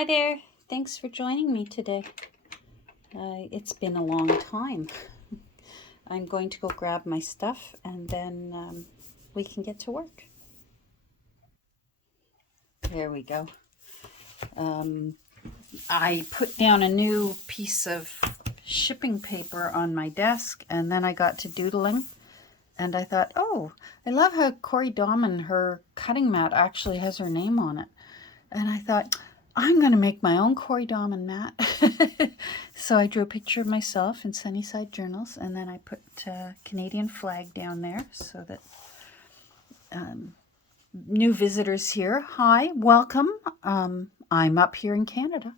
Hi there. Thanks for joining me today. It's been a long time. I'm going to go grab my stuff and then we can get to work. There we go. I put down a new piece of shipping paper on my desk and then I got to doodling and I thought, oh, I love how Corey Dahman, her cutting mat, actually has her name on it. And I thought, I'm going to make my own Corey Dahman mat. So I drew a picture of myself in Sunnyside Journals, and then I put a Canadian flag down there so that new visitors here, hi, welcome. I'm up here in Canada.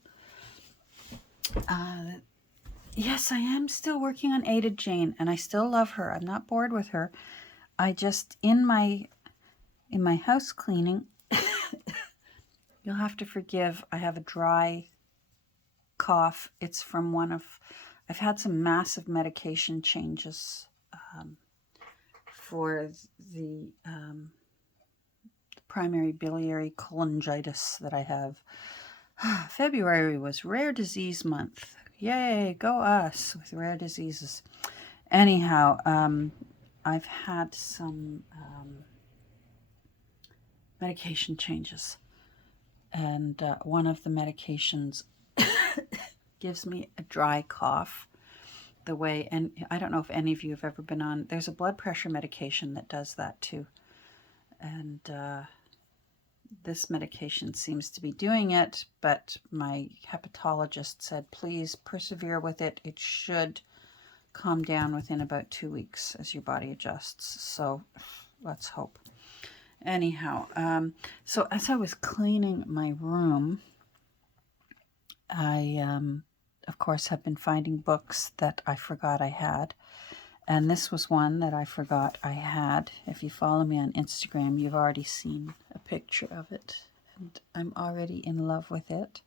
Yes, I am still working on Ada Jane, and I still love her. I'm not bored with her. I just, in my house cleaning, you'll have to forgive, I have a dry cough. It's from I've had some massive medication changes for the primary biliary cholangitis that I have. February was rare disease month. Yay, go us with rare diseases. Anyhow, I've had some medication changes. And one of the medications gives me a dry cough the way, and I don't know if any of you have ever been on, there's a blood pressure medication that does that too. And this medication seems to be doing it, but my hepatologist said, please persevere with it. It should calm down within about 2 weeks as your body adjusts. So let's hope. Anyhow, so as I was cleaning my room, I, of course, have been finding books that I forgot I had. And this was one that I forgot I had. If you follow me on Instagram, you've already seen a picture of it. And I'm already in love with it.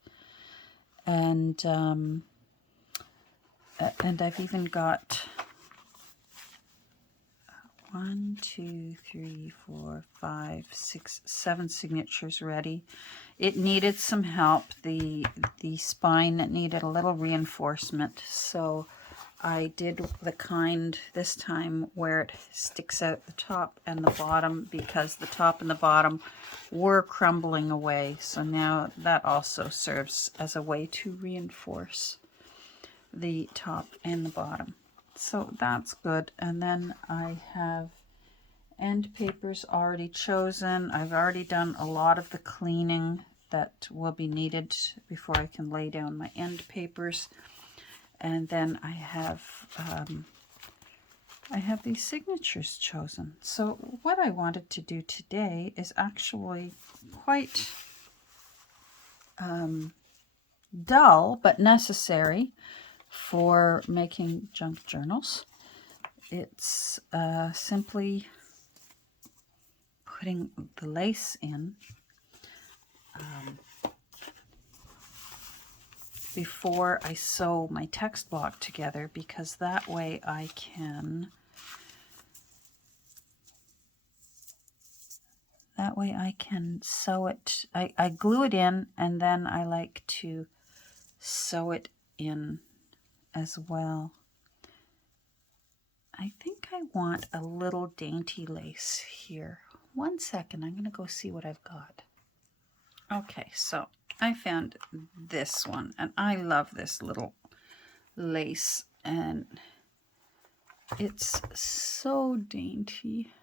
And I've even got 1, 2, 3, 4, 5, 6, 7 signatures ready. It needed some help. The spine needed a little reinforcement, so I did the kind this time where it sticks out the top and the bottom, because the top and the bottom were crumbling away. So now that also serves as a way to reinforce the top and the bottom. So that's good. And then I have end papers already chosen. I've already done a lot of the cleaning that will be needed before I can lay down my end papers. And then I have these signatures chosen. So what I wanted to do today is actually quite dull but necessary for making junk journals. It's simply putting the lace in before I sew my text block together, because that way I can sew it. I glue it in, and then I like to sew it in as well. I think I want a little dainty lace here. 1 second, I'm going to go see what I've got. Okay, so I found this one, and I love this little lace, and it's so dainty.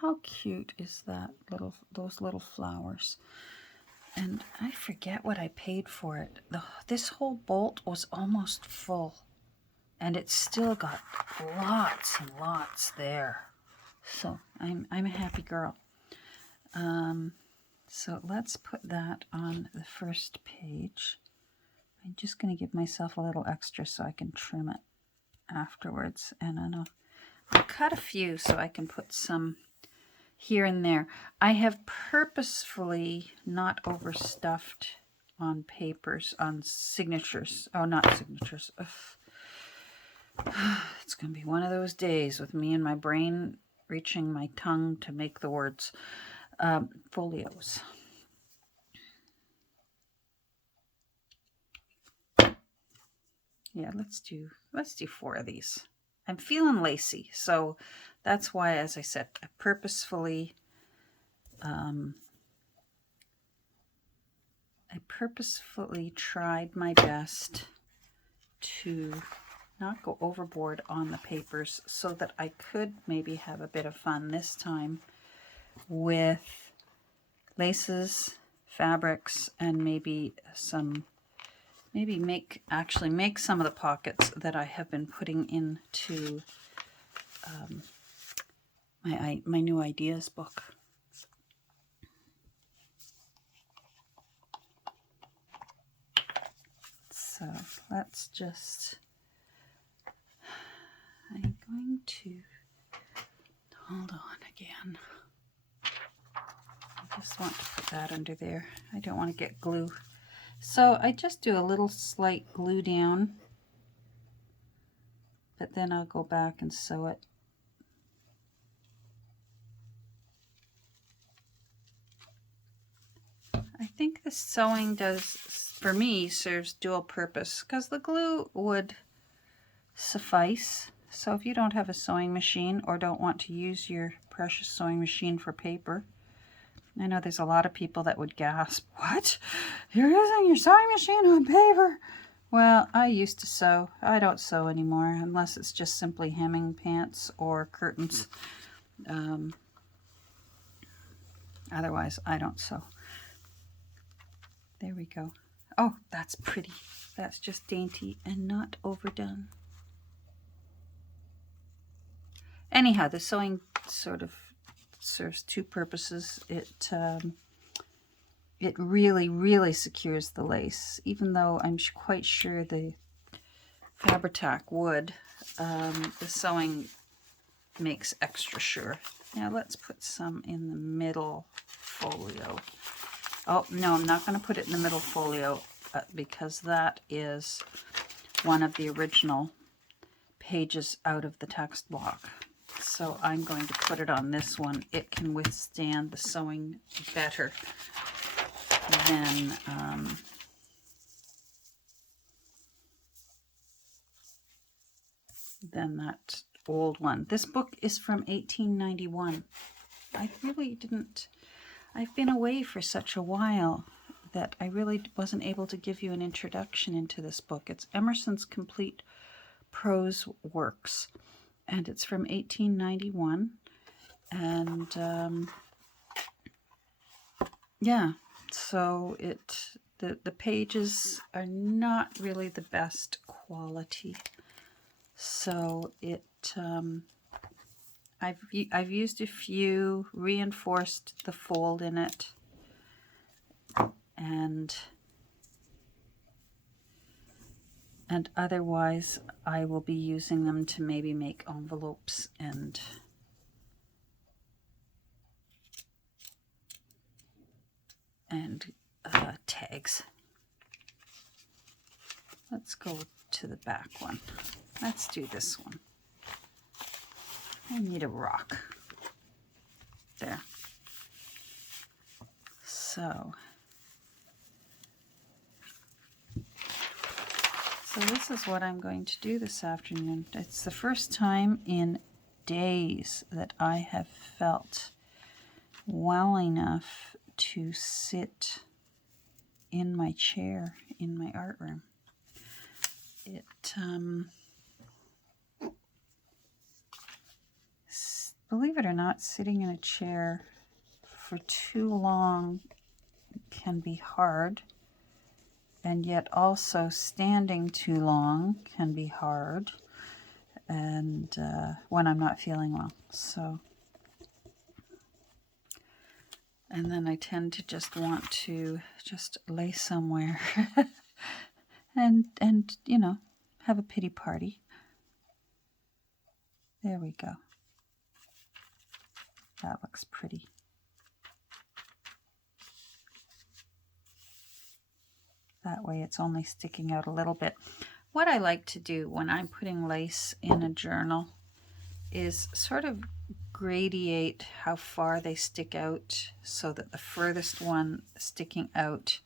How cute is that, those little flowers? And I forget what I paid for it. This whole bolt was almost full, and it's still got lots and lots there. So I'm a happy girl. So let's put that on the first page. I'm just going to give myself a little extra so I can trim it afterwards. And I'll cut a few so I can put some here and there. I have purposefully not overstuffed on papers, on signatures. Oh, not signatures. Ugh. It's going to be one of those days with me and my brain reaching my tongue to make the words. Folios. Yeah, let's do 4 of these. I'm feeling lacy, so that's why, as I said, I purposefully tried my best to not go overboard on the papers so that I could maybe have a bit of fun this time with laces, fabrics, and maybe make some of the pockets that I have been putting into my new ideas book. So let's just, I'm going to, hold on again. I just want to put that under there. I don't want to get glue. So I just do a little slight glue down, but then I'll go back and sew it. I think the sewing does, for me, serves dual purpose because the glue would suffice. So if you don't have a sewing machine or don't want to use your precious sewing machine for paper, I know there's a lot of people that would gasp, "What? You're using your sewing machine on paper?" Well, I used to sew. I don't sew anymore unless it's just simply hemming pants or curtains. Otherwise, I don't sew. There we go. Oh, that's pretty. That's just dainty and not overdone. Anyhow, the sewing sort of serves two purposes. It really, really secures the lace, even though I'm quite sure the Fabri-Tac would. The sewing makes extra sure. Now let's put some in the middle folio. Oh, no, I'm not going to put it in the middle folio because that is one of the original pages out of the text block. So I'm going to put it on this one. It can withstand the sewing better than that old one. This book is from 1891. I really didn't... I've been away for such a while that I really wasn't able to give you an introduction into this book. It's Emerson's Complete Prose Works, and it's from 1891. And yeah, so the pages are not really the best quality. So I've used a few, reinforced the fold in it, and otherwise I will be using them to maybe make envelopes and tags. Let's go to the back one. Let's do this one. I need a rock. There. So this is what I'm going to do this afternoon. It's the first time in days that I have felt well enough to sit in my chair in my art room. Believe it or not, sitting in a chair for too long can be hard, and yet also standing too long can be hard, and when I'm not feeling well. So, and then I tend to just want to just lay somewhere and you know, have a pity party. There we go. That looks pretty. That way it's only sticking out a little bit. What I like to do when I'm putting lace in a journal is sort of gradiate how far they stick out so that the furthest one sticking out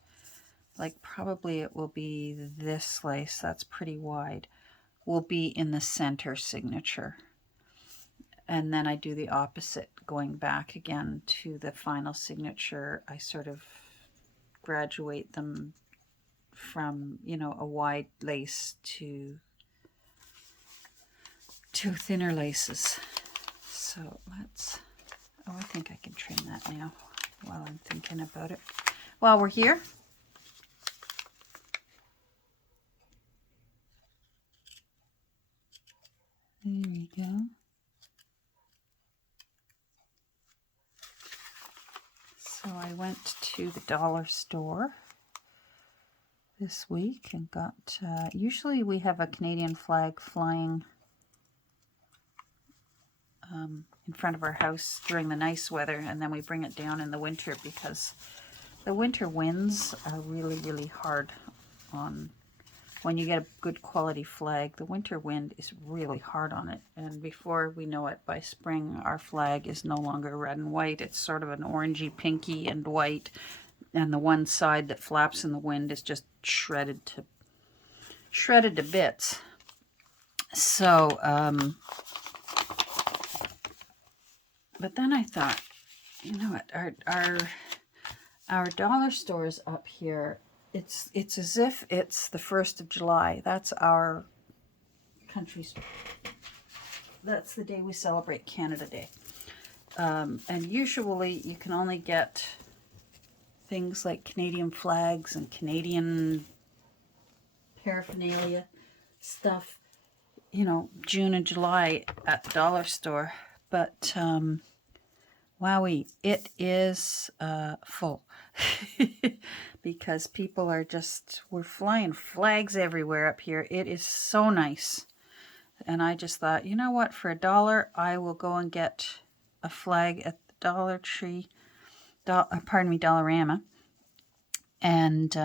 like probably it will be this lace, that's pretty wide, will be in the center signature. And then I do the opposite, going back again to the final signature. I sort of graduate them from, you know, a wide lace to thinner laces. So let's, oh, I think I can trim that now while I'm thinking about it. While we're here, there we go. So I went to the dollar store this week and got, usually we have a Canadian flag flying in front of our house during the nice weather, and then we bring it down in the winter because the winter winds are really, really hard on, when you get a good quality flag, the winter wind is really hard on it. And before we know it, by spring, our flag is no longer red and white. It's sort of an orangey, pinky, and white. And the one side that flaps in the wind is just shredded to bits. So, but then I thought, you know what, our dollar stores up here, it's as if it's the 1st of July. That's our country's, that's the day we celebrate Canada Day. And usually you can only get things like Canadian flags and Canadian paraphernalia stuff, you know, June and July at the dollar store. But wowee, it is full because people are just, we're flying flags everywhere up here. It is so nice. And I just thought, you know what, for $1, I will go and get a flag at the Dollar Tree, Dollarama, and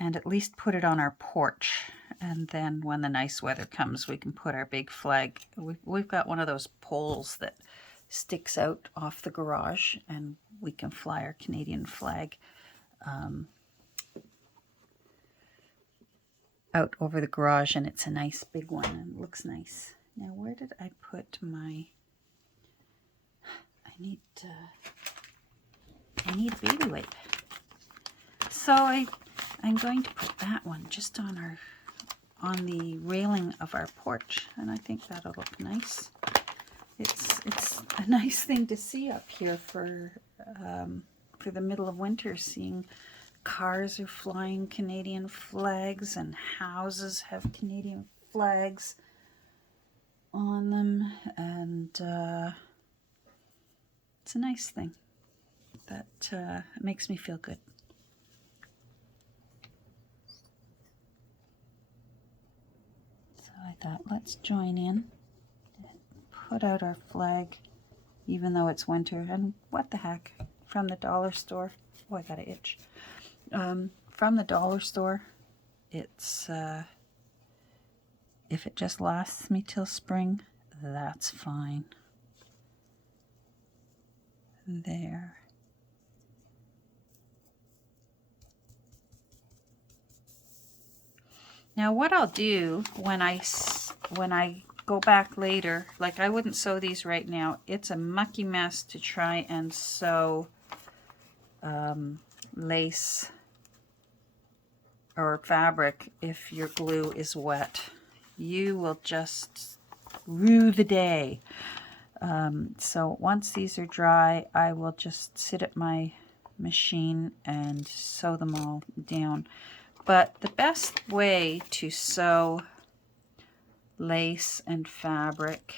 at least put it on our porch. And then when the nice weather comes, we can put our big flag. We've got one of those poles that sticks out off the garage, and we can fly our Canadian flag out over the garage, and it's a nice big one and it looks nice. Now, where did I put my, I need a baby wipe. So I'm going to put that one just on the railing of our porch, and I think that'll look nice. It's a nice thing to see up here for the middle of winter, seeing cars are flying Canadian flags and houses have Canadian flags on them, and it's a nice thing. That makes me feel good. So I thought, let's join in, put out our flag, even though it's winter. And what the heck, from the dollar store, oh, I got an itch. From the dollar store, it's, if it just lasts me till spring, that's fine. There. Now what I'll do when I go back later, like I wouldn't sew these right now. It's a mucky mess to try and sew lace or fabric if your glue is wet. You will just rue the day. So once these are dry, I will just sit at my machine and sew them all down. But the best way to sew lace and fabric,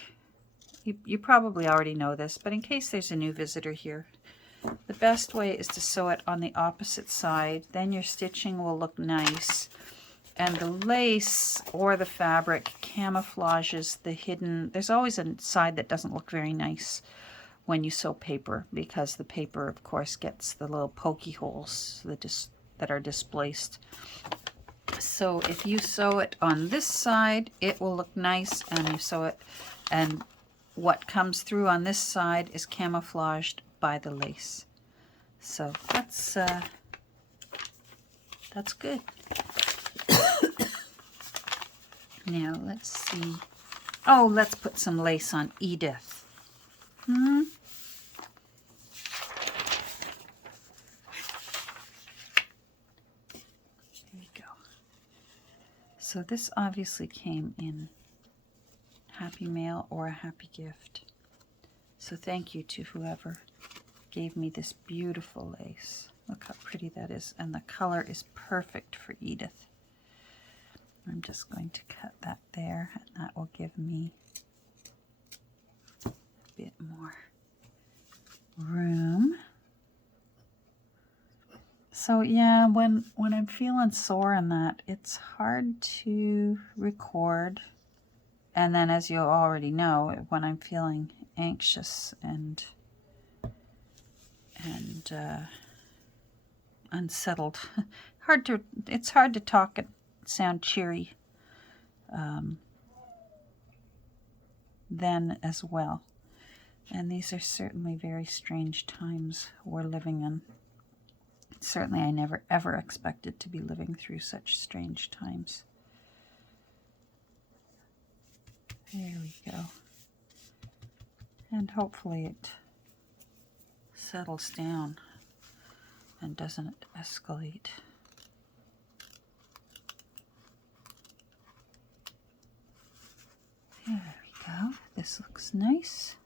you probably already know this, but in case there's a new visitor here, the best way is to sew it on the opposite side. Then your stitching will look nice. And the lace or the fabric camouflages the hidden, there's always a side that doesn't look very nice when you sew paper, because the paper, of course, gets the little pokey holes that are displaced. So if you sew it on this side, it will look nice, and you sew it, and what comes through on this side is camouflaged by the lace. So that's good. Now let's see. Oh, let's put some lace on Edith. There you go. So this obviously came in Happy Mail or a Happy Gift. So thank you to whoever gave me this beautiful lace. Look how pretty that is. And the color is perfect for Edith. I'm just going to cut that there, and that will give me a bit more room. So yeah, when I'm feeling sore in that, it's hard to record. And then, as you already know, when I'm feeling anxious and unsettled, it's hard to talk and sound cheery then as well. And these are certainly very strange times we're living in. Certainly I never ever expected to be living through such strange times. There we go. And hopefully it settles down and doesn't escalate. There we go. This looks nice.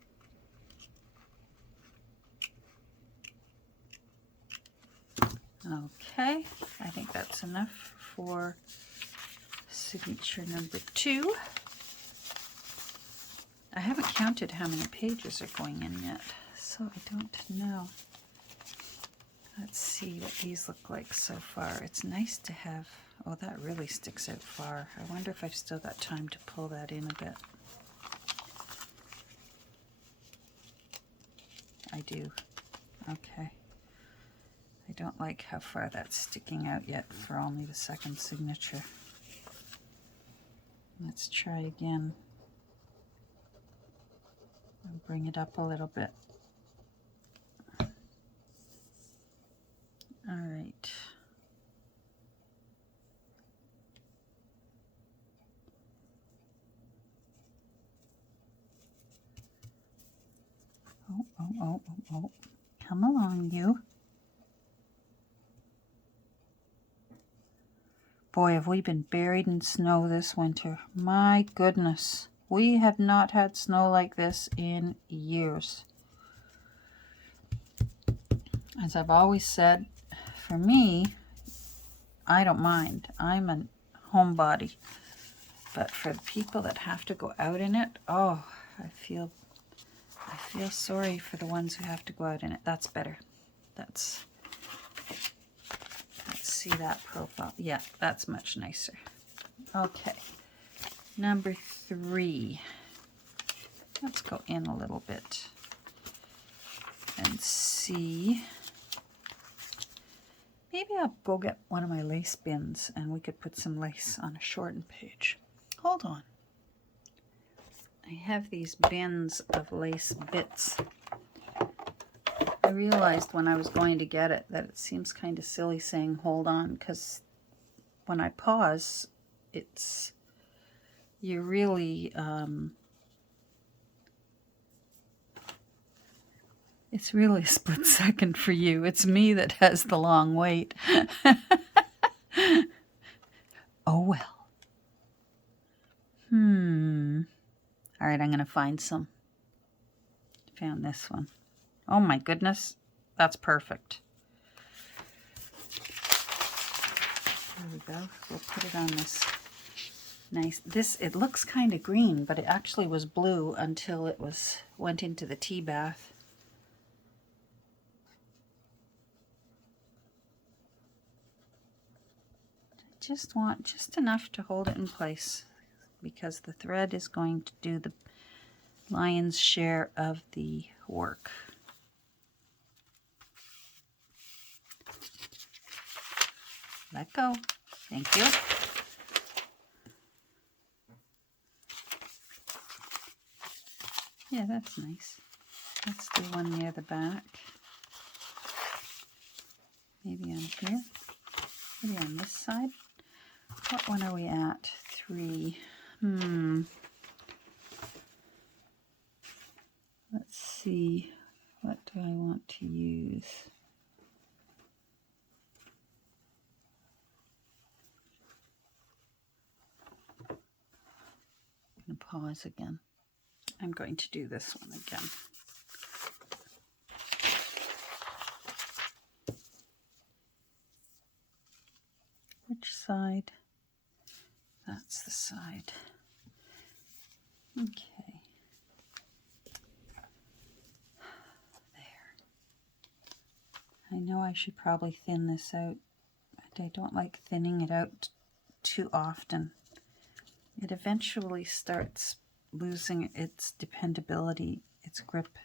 Okay, I think that's enough for signature number 2. I haven't counted how many pages are going in yet, so I don't know. Let's see what these look like so far. It's nice to have, oh, that really sticks out far. I wonder if I've still got time to pull that in a bit. I do. Okay. I don't like how far that's sticking out yet for only the second signature. Let's try again. I'll bring it up a little bit. All right. Oh. Come along, you. Boy, have we been buried in snow this winter. My goodness. We have not had snow like this in years. As I've always said, for me, I don't mind. I'm a homebody. But for the people that have to go out in it, oh, I feel sorry for the ones who have to go out in it. That's better. Let's see that profile. Yeah, that's much nicer. Okay. Number 3. Let's go in a little bit and see. Maybe I'll go get one of my lace bins and we could put some lace on a shortened page. Hold on. I have these bins of lace bits. I realized when I was going to get it that it seems kind of silly saying hold on, because when I pause, you're really, it's really a split second for you. It's me that has the long wait. Oh well. All right, I'm going to find some. Found this one. Oh my goodness, that's perfect. There we go. We'll put it on this nice. It looks kind of green, but it actually was blue until it went into the tea bath. Just want just enough to hold it in place because the thread is going to do the lion's share of the work. Let go. Thank you. Yeah, that's nice. Let's do one near the back. Maybe on here. Maybe on this side. What one are we at? 3. Let's see. What do I want to use? I'm going to pause again. I'm going to do this one again. Which side? That's the side. Okay. There. I know I should probably thin this out, but I don't like thinning it out too often. It eventually starts losing its dependability, its grip.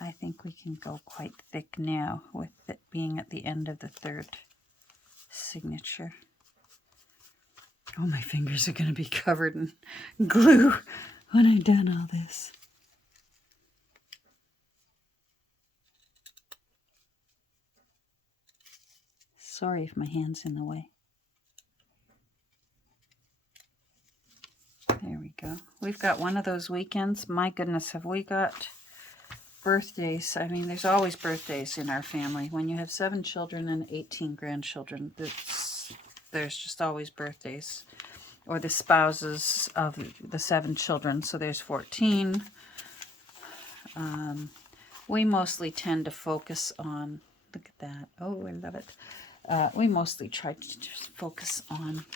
I think we can go quite thick now with it being at the end of the 3rd signature. Oh, my fingers are going to be covered in glue when I've done all this. Sorry if my hand's in the way. There we go. We've got one of those weekends. My goodness, have we got birthdays. I mean, there's always birthdays in our family. When you have 7 children and 18 grandchildren, there's just always birthdays. Or the spouses of the 7 children, so there's 14. We mostly tend to focus on, look at that, oh, I love it. We mostly try to just focus on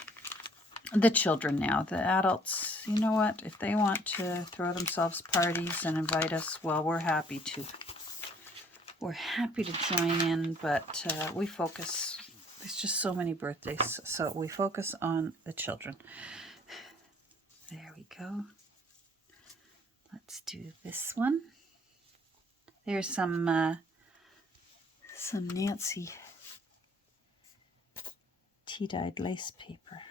the children now. The adults, you know what, if they want to throw themselves parties and invite us, well, we're happy to. We're happy to join in, but we focus, there's just so many birthdays, so we focus on the children. There we go. Let's do this one. There's some Nancy tea-dyed lace paper.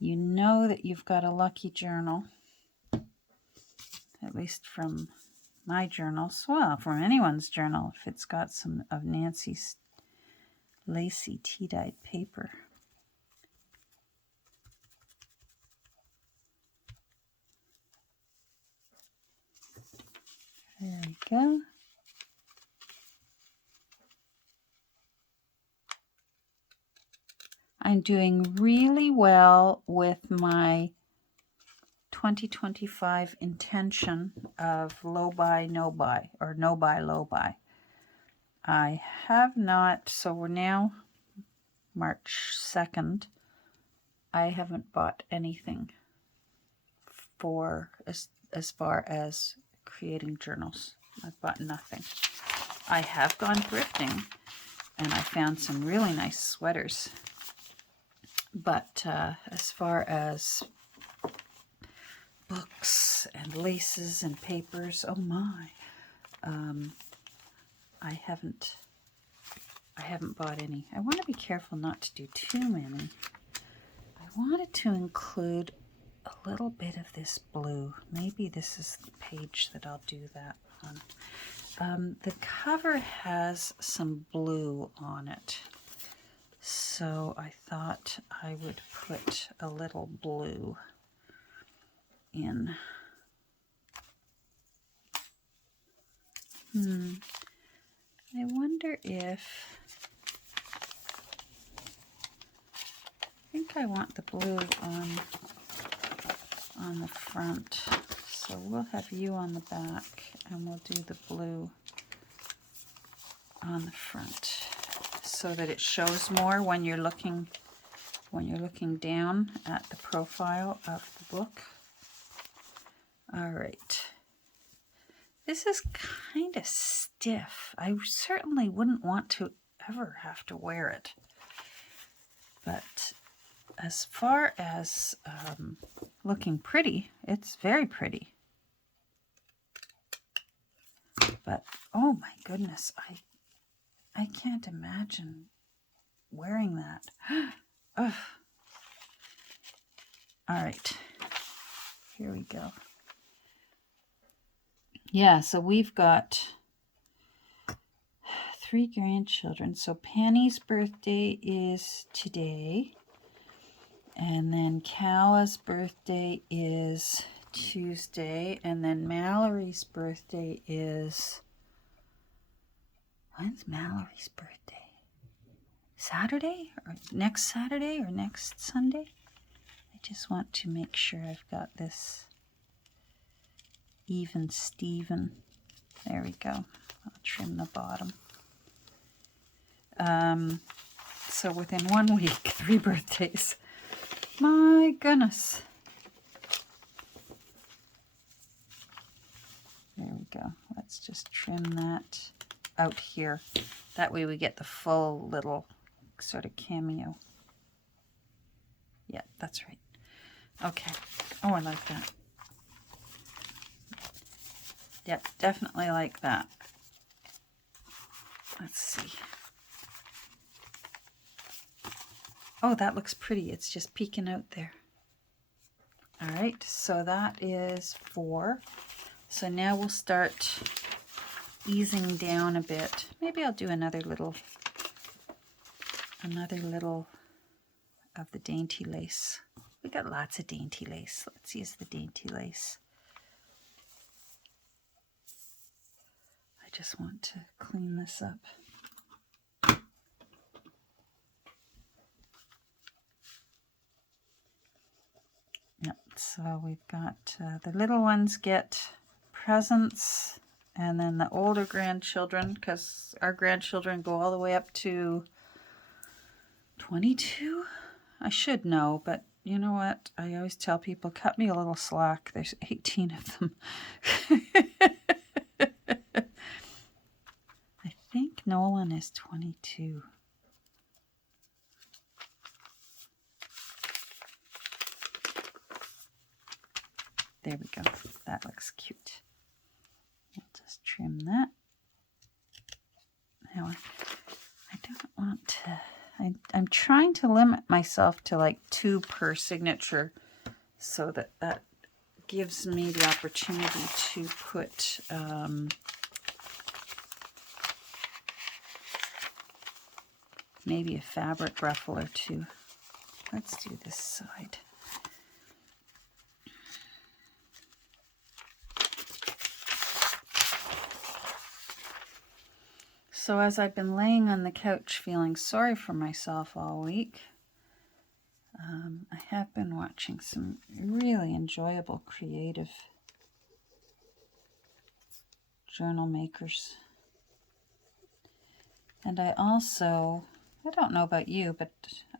You know that you've got a lucky journal, at least from my journals, well, from anyone's journal, if it's got some of Nancy's lacy tea-dyed paper. There we go. I'm doing really well with my 2025 intention of low buy, no buy, or no buy, low buy. I have not, so we're now March 2nd. I haven't bought anything for as far as creating journals. I've bought nothing. I have gone thrifting and I found some really nice sweaters. But as far as books and laces and papers, oh my, I haven't bought any. I want to be careful not to do too many. I wanted to include a little bit of this blue. Maybe this is the page that I'll do that on. The cover has some blue on it. So I thought I would put a little blue in. I wonder if, I think I want the blue on the front. So we'll have you on the back and we'll do the blue on the front, so that it shows more when you're looking down at the profile of the book. All right. This is kind of stiff. I certainly wouldn't want to ever have to wear it. But as far as looking pretty, it's very pretty. But oh my goodness, I can't imagine wearing that. Ugh. All right, here we go. yeah, so we've got 3 grandchildren. So Penny's birthday is today. And then Calla's birthday is Tuesday. And then Mallory's birthday is... When's Mallory's birthday? Saturday? Or next Saturday or next Sunday? I just want to make sure I've got this even Steven. There we go. I'll trim the bottom. So within 1 week, 3 birthdays. My goodness. There we go. Let's just trim that out here. That way we get the full little sort of cameo. Yeah, that's right. Okay. Oh, I like that. Yep, definitely like that. Let's see. Oh, that looks pretty. It's just peeking out there. All right, so that is 4. So now we'll start easing down a bit. Maybe I'll do another little of the dainty lace. We got lots of dainty lace. Let's use the dainty lace. I just want to clean this up. Yep, so we've got the little ones get presents, and then the older grandchildren, because our grandchildren go all the way up to 22. I should know, but you know what? I always tell people, cut me a little slack. There's 18 of them. I think Nolan is 22. There we go. That looks cute. We'll just trim that. Now, I don't want to... I'm trying to limit myself to like 2 per signature so that gives me the opportunity to put maybe a fabric ruffle or 2. Let's do this side. So as I've been laying on the couch feeling sorry for myself all week, I have been watching some really enjoyable creative journal makers. And I don't know about you, but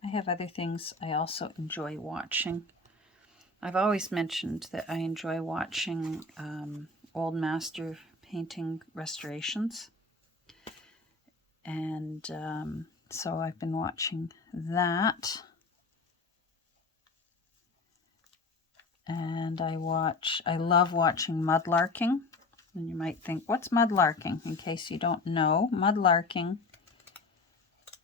I have other things I also enjoy watching. I've always mentioned that I enjoy watching old master painting restorations. And so I've been watching that. And I love watching mudlarking. And you might think, what's mudlarking? In case you don't know, mudlarking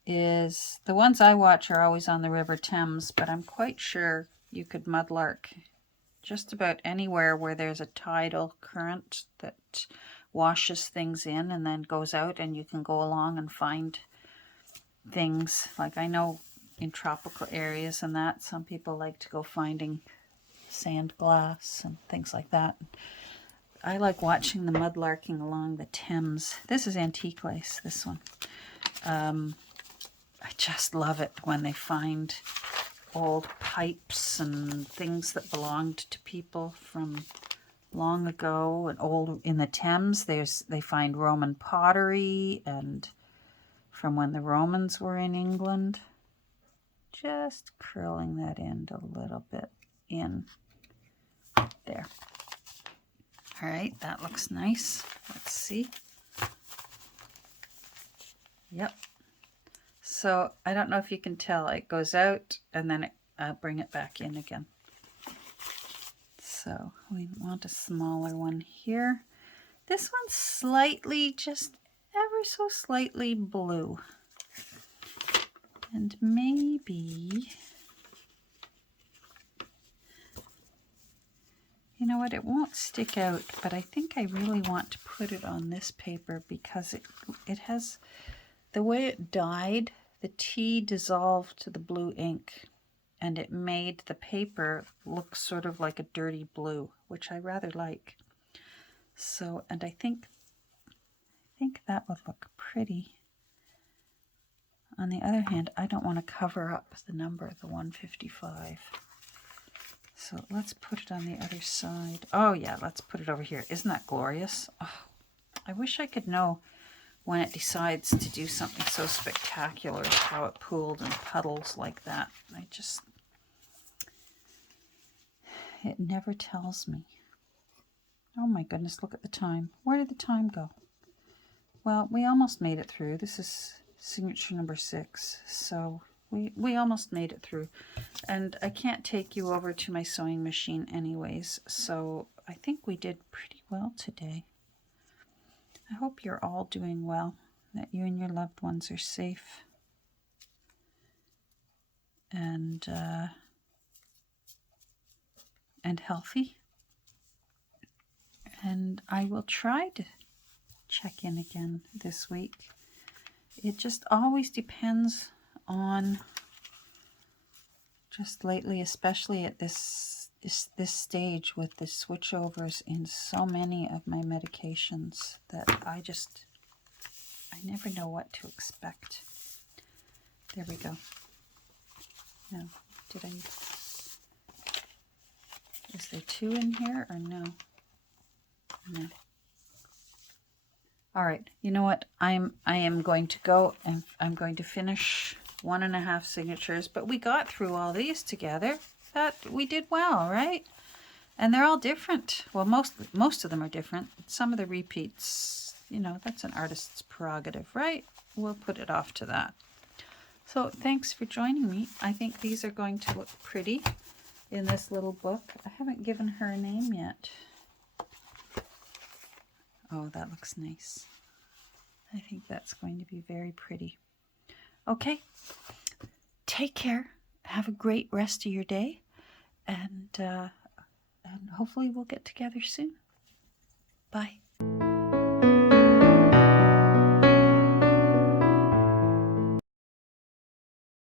is, the ones I watch are always on the River Thames, but I'm quite sure you could mudlark just about anywhere where there's a tidal current that washes things in and then goes out, and you can go along and find things. Like I know in tropical areas and that, some people like to go finding sand glass and things like that. I like watching the mudlarking along the Thames. This is antique lace, this one. I just love it when they find old pipes and things that belonged to people from long ago, and old in the Thames. They find Roman pottery and from when the Romans were in England. Just curling that end a little bit in there. All right, that looks nice. Let's see. Yep. So I don't know if you can tell, it goes out and then bring it back in again. So we want a smaller one here. This one's slightly, just ever so slightly blue. And maybe, know what, it won't stick out, but I think I really want to put it on this paper because it has, the way it dyed, the tea dissolved to the blue ink, and it made the paper look sort of like a dirty blue, which I rather like. So, and I think that would look pretty. On the other hand, I don't want to cover up the number, the 155. So let's put it on the other side. Oh yeah, let's put it over here. Isn't that glorious? Oh, I wish I could know when it decides to do something so spectacular, how it pooled and puddles like that. It never tells me. Oh my goodness, look at the time. Where did the time go? Well, we almost made it through. This is signature number 6, so we almost made it through. And I can't take you over to my sewing machine anyways, so I think we did pretty well today. I hope you're all doing well, that you and your loved ones are safe and healthy. And I will try to check in again this week. It just always depends on, just lately, especially at this stage with the switchovers in so many of my medications, that I never know what to expect. There we go. No, is there 2 in here or no? No. All right, you know what? I am going to go and I'm going to finish 1.5 signatures, but we got through all these together. That we did well, right? And they're all different. Well, most of them are different. Some of the repeats, you know, that's an artist's prerogative, right? We'll put it off to that. So thanks for joining me. I think these are going to look pretty in this little book. I haven't given her a name yet. Oh, that looks nice. I think that's going to be very pretty. Okay, take care. Have a great rest of your day, and hopefully we'll get together soon. Bye.